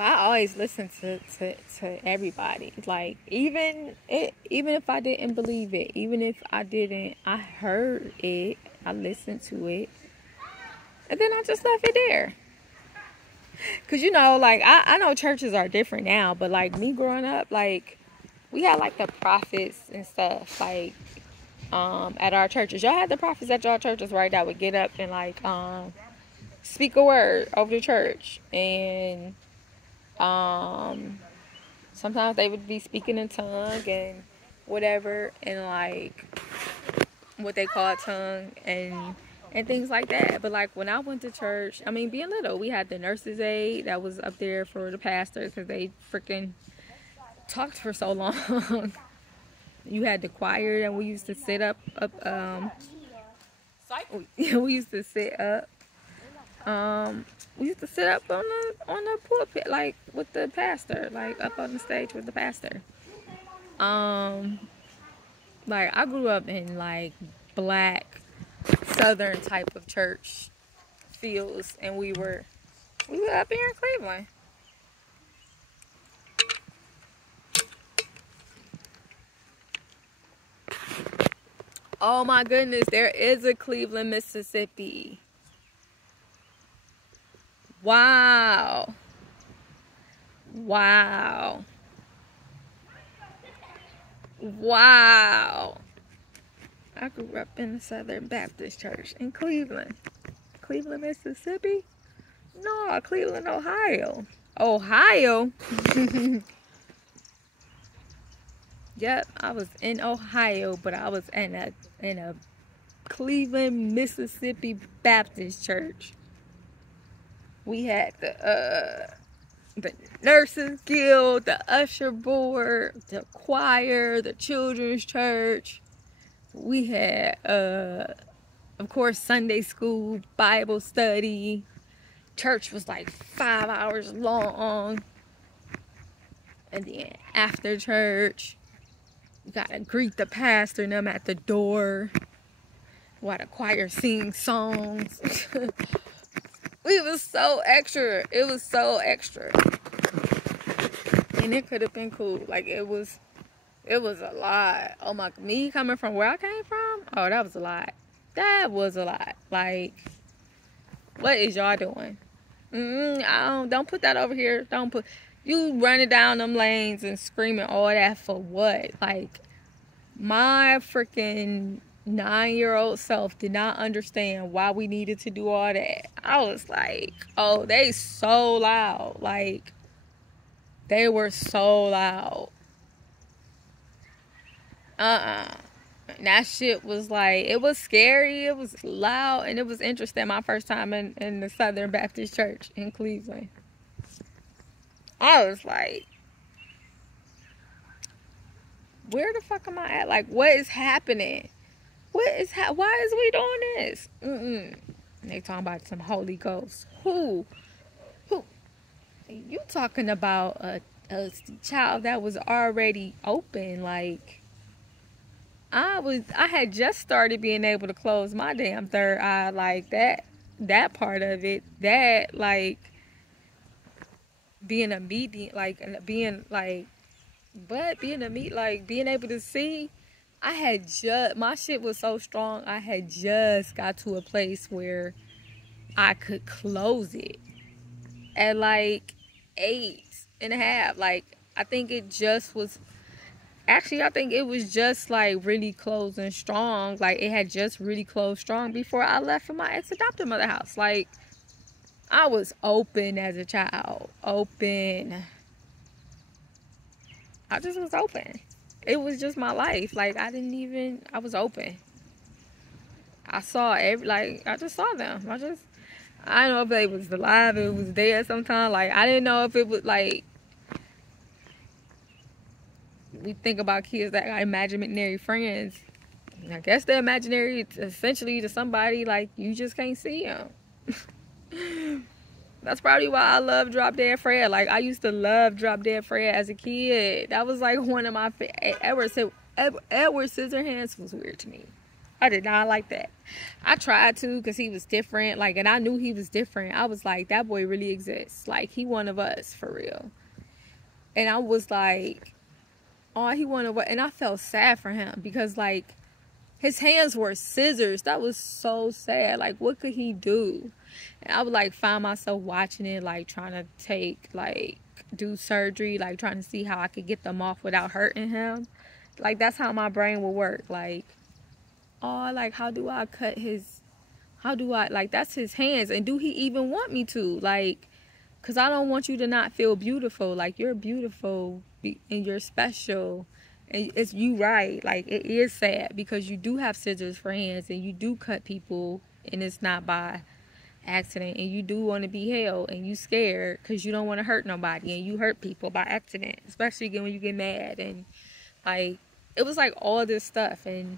But I always listen to everybody. Like, even if I didn't believe it, even if I didn't, I heard it, I listened to it, and then I just left it there. Because, you know, like, I know churches are different now, but, like, me growing up, like, we had, like, the prophets and stuff, like, at our churches. Y'all had the prophets at y'all churches, right, that would get up and, like, speak a word over the church. And sometimes they would be speaking in tongue and whatever, and like what they call tongue and things like that. But like when I went to church, I mean, being little, we had the nurse's aide that was up there for the pastor because they freaking talked for so long. You had the choir, and we used to sit up. We used to sit up. We used to sit up on the pulpit, like with the pastor, like up on the stage with the pastor. Like I grew up in like black southern type of church fields, and we were up here in Cleveland. Oh my goodness, there is a Cleveland, Mississippi. Wow. Wow. Wow. I grew up in the Southern Baptist Church in Cleveland. Cleveland, Mississippi? No, Cleveland, Ohio. Ohio? Yep, I was in Ohio, but I was in a Cleveland, Mississippi Baptist church. We had the nurses guild, the usher board, the choir, the children's church. We had, of course, Sunday school, Bible study. Church was like 5 hours long. And then after church, you gotta greet the pastor and them at the door while the choir sings songs. It was so extra. It was so extra. And it could have been cool. Like, it was a lot. Oh my, me coming from where I came from? Oh, that was a lot. That was a lot. Like, what is y'all doing? Don't put that over here. Don't put, you running down them lanes and screaming all that for what? Like, my freaking 9-year-old self did not understand why we needed to do all that. I was like, oh, they so loud. Like, they were so loud. That shit was like, it was scary, it was loud, and it was interesting. My first time in the Southern Baptist Church in Cleveland. I was like, where the fuck am I at? Like, what is happening? Why is we doing this? They talking about some Holy Ghost. Who? You talking about a child that was already open? Like, I had just started being able to close my damn third eye. Like, that part of it, that, like, being a medium, like, being like, but being being able to see. I had just, my shit was so strong, I had just got to a place where I could close it at like 8.5. Like, I think it just was, actually, I think it was just like really closing strong. Like, it had just really closed strong before I left for my ex-adopted mother house. Like, I was open as a child. Open. I just was open. It was just my life. Like, I was open. I saw I just saw them. I don't know if they was alive, if it was dead sometime. Like, I didn't know if it was, like, we think about kids that got imaginary friends. I guess they're imaginary essentially to somebody, like, you just can't see them. That's probably why I love Drop Dead Fred. Like, I used to love Drop Dead Fred as a kid. That was like one of my Edward Scissorhands was weird to me. I did not like that. I tried to because he was different. Like, and I knew he was different. I was like, that boy really exists. Like, he one of us for real. And I was like, oh, he one of us. And I felt sad for him because, like, his hands were scissors. That was so sad. Like, what could he do? And I would, like, find myself watching it, like, trying to do surgery, like, trying to see how I could get them off without hurting him. Like, that's how my brain would work. Like, oh, like, how do I cut his, like, that's his hands. And do he even want me to? Like, because I don't want you to not feel beautiful. Like, you're beautiful and you're special. And it's you right. Like, it is sad because you do have scissors for hands and you do cut people and it's not by accident. And you do want to be held and you scared because you don't want to hurt nobody and you hurt people by accident. Especially when you get mad. And, like, it was like all this stuff. And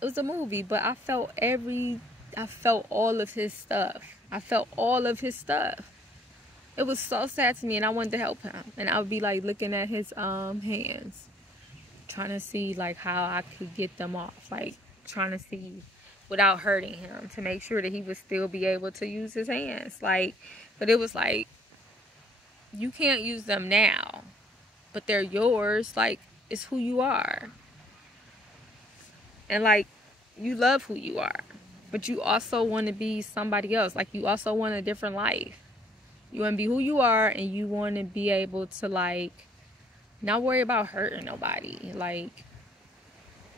it was a movie, but I felt all of his stuff. I felt all of his stuff. It was so sad to me, and I wanted to help him. And I would be, like, looking at his hands, trying to see, like, how I could get them off. Like, trying to see without hurting him to make sure that he would still be able to use his hands. Like, but it was like, you can't use them now, but they're yours. Like, it's who you are. And, like, you love who you are, but you also want to be somebody else. Like, you also want a different life. You want to be who you are, and you want to be able to, like, not worry about hurting nobody. Like,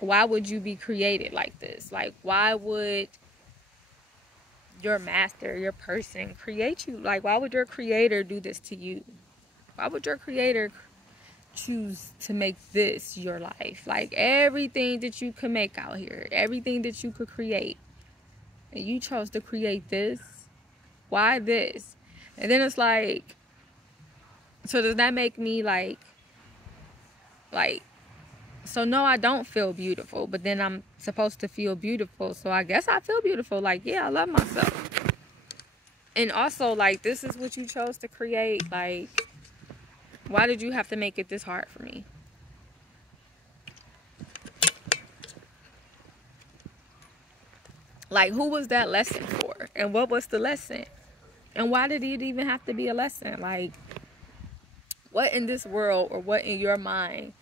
why would you be created like this? Like, why would your master, your person create you? Like, why would your creator do this to you? Why would your creator choose to make this your life? Like, everything that you could make out here, everything that you could create, and you chose to create this. Why this? And then it's like, so does that make me like, so no, I don't feel beautiful, but then I'm supposed to feel beautiful. So I guess I feel beautiful. Like, yeah, I love myself. And also, like, this is what you chose to create. Like, why did you have to make it this hard for me? Like, who was that lesson for? And what was the lesson? And why did it even have to be a lesson? Like, what in this world or what in your mind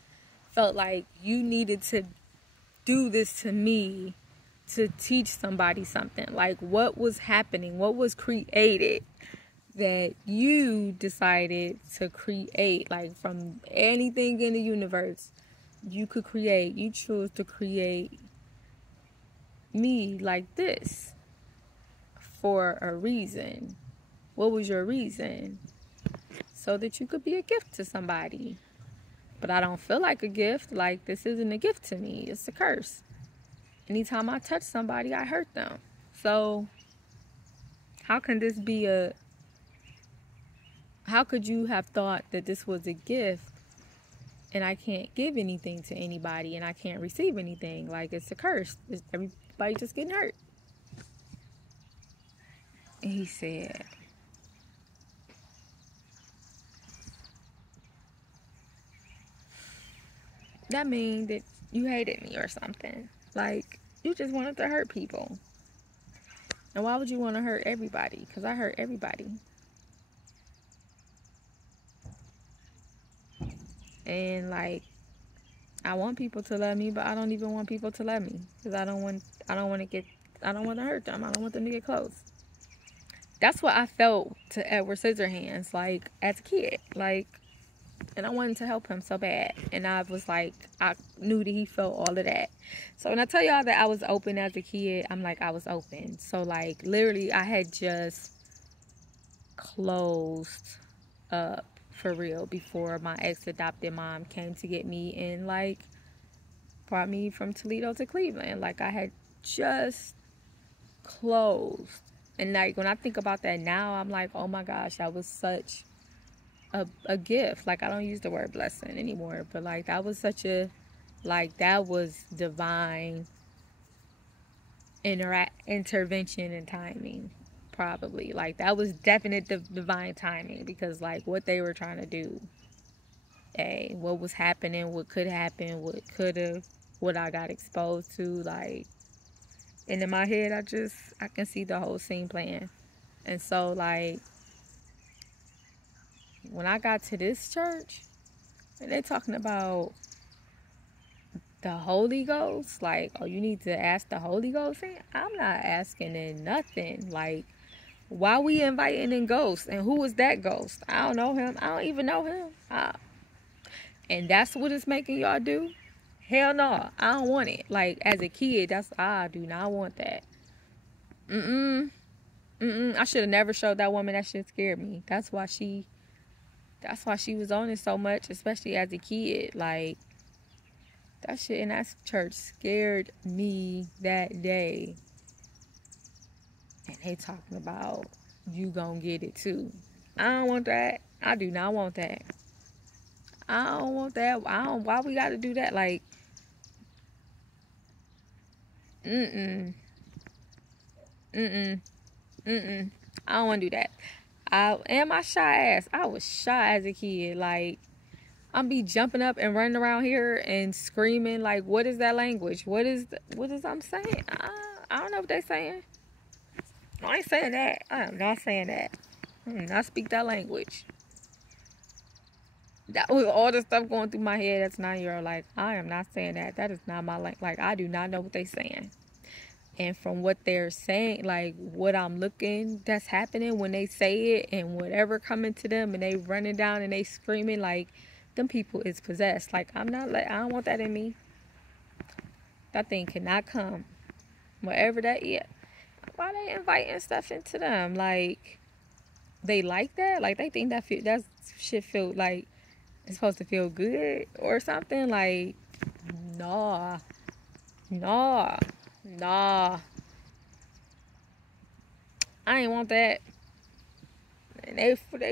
felt like you needed to do this to me to teach somebody something? Like, what was happening? What was created that you decided to create? Like, from anything in the universe you could create, you chose to create me like this for a reason. What was your reason? So that you could be a gift to somebody. But I don't feel like a gift. Like, this isn't a gift to me. It's a curse. Anytime I touch somebody, I hurt them. So how can this be how could you have thought that this was a gift and I can't give anything to anybody and I can't receive anything? Like, it's a curse. Everybody just getting hurt. And he said, that means that you hated me or something. Like, you just wanted to hurt people. And why would you want to hurt everybody? Because I hurt everybody. And, like, I want people to love me, but I don't even want people to love me. Because I don't want to hurt them. I don't want them to get close. That's what I felt to Edward Scissorhands, like, as a kid. Like, and I wanted to help him so bad. And I was like, I knew that he felt all of that. So when I tell y'all that I was open as a kid, I'm like, I was open. So, like, literally, I had just closed up for real before my ex-adopted mom came to get me and, like, brought me from Toledo to Cleveland. Like, I had just closed. And, like, when I think about that now, I'm like, oh my gosh, that was such a gift. Like, I don't use the word blessing anymore, but, like, that was such a, like, that was divine intervention and timing, probably. Like, that was definite divine timing, because, like, what they were trying to do, what was happening, what could happen, what could have, what I got exposed to, like, And in my head, I can see the whole scene playing. And so, like, when I got to this church, and they're talking about the Holy Ghost, like, oh, you need to ask the Holy Ghost. And I'm not asking in nothing. Like, why we inviting in ghosts? And who is that ghost? I don't know him. I don't even know him. And that's what it's making y'all do? Hell no. I don't want it. Like, as a kid, I do not want that. I should have never showed that woman. That shit scared me. That's why she was on it so much, especially as a kid. Like, that shit in that church scared me that day. And they talking about you gonna get it too. I don't want that. I do not want that. I don't want that. Why we gotta do that? Like, I don't want to do that. I shy ass. I was shy as a kid. Like, I'm be jumping up and running around here and screaming. Like, what is that language? What is I'm saying? I don't know what they saying. I ain't saying that. I am not saying that. I do not speak that language. That was all the stuff going through my head as a 9-year-old. Like, I am not saying that. That is not my language. Like, I do not know what they saying. And from what they're saying, like, what I'm looking that's happening when they say it and whatever coming to them and they running down and they screaming, like, them people is possessed. Like, I don't want that in me. That thing cannot come. Whatever that is. Why they inviting stuff into them? Like, they like that? Like, they think that shit feel like it's supposed to feel good or something? Like, nah. I ain't want that. And they was gonna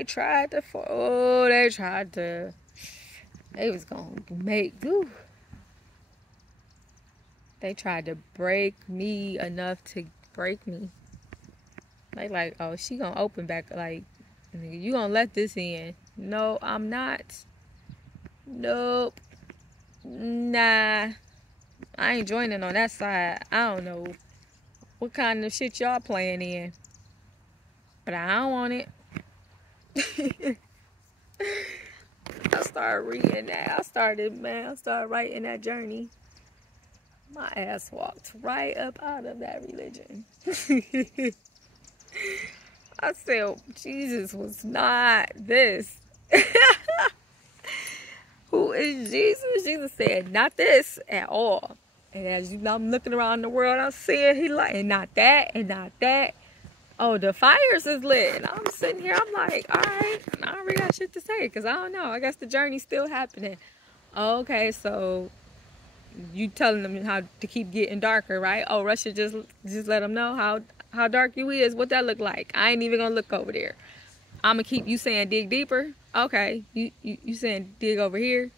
they tried to break me enough to break me. Like, oh, she gonna open back, like, you gonna let this in. No, I'm not. Nope. Nah. I ain't joining on that side. I don't know what kind of shit y'all playing in, but I don't want it. I started reading that. I started writing that journey. My ass walked right up out of that religion. I said, Jesus was not this. Who is Jesus? Jesus said, not this at all. And as I'm looking around the world, I'm seeing he like, and not that, and not that. Oh, the fires is lit. And I'm sitting here, I'm like, all right, I don't really got shit to say, because I don't know. I guess the journey's still happening. Okay, so you telling them how to keep getting darker, right? Oh, Russia just let them know how dark you is, what that look like. I ain't even gonna look over there. I'm gonna keep you saying dig deeper. Okay, you saying dig over here.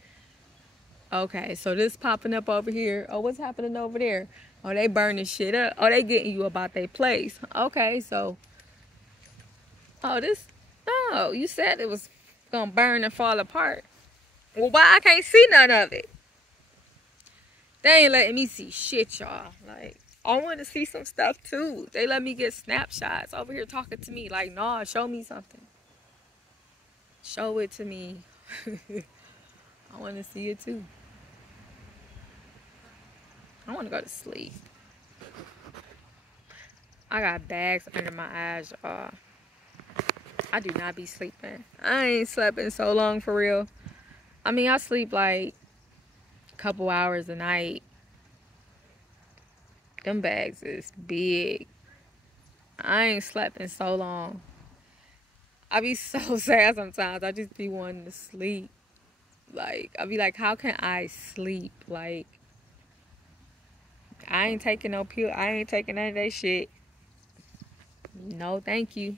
Okay, so this popping up over here. Oh, what's happening over there? Oh, they burning shit up. Oh, they getting you about their place. Okay, so no, you said it was gonna burn and fall apart. Well, why I can't see none of it? They ain't letting me see shit, y'all. Like, I want to see some stuff too. They let me get snapshots over here talking to me. Like, nah, show me something. Show it to me. I want to see it too. I want to go to sleep. I got bags under my eyes, y'all. I do not be sleeping. I ain't slept in so long, for real. I mean, I sleep like a couple hours a night. Them bags is big. I ain't slept in so long. I be so sad sometimes. I just be wanting to sleep. Like, I be like, how can I sleep? Like, I ain't taking no pill. I ain't taking none of that shit. No, thank you.